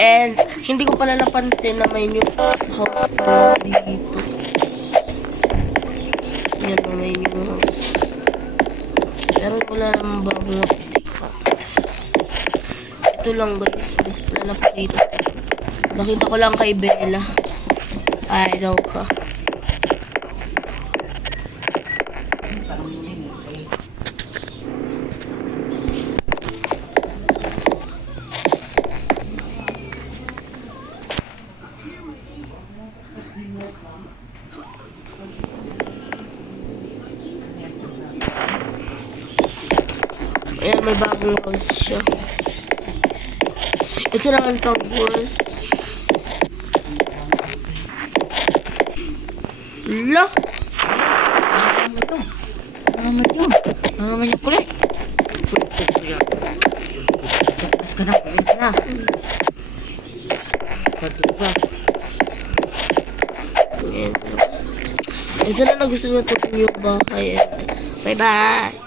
And hindi ko pala napansin na may new house pala dito. Yan na may new house. Pero wala namang bagong update pa. Ito lang guys. Wala na pa dito. Nakita ko lang kay Bella. Idol ka. Ayan, may bagong house siya. Ito naman pang worst. Lo! Nangamat yun. Nangamat yung kulit. Takas ka na. Kulit na. Pati ba? Ayan. Ito na gusto nyo ito yung bahay. Bye-bye!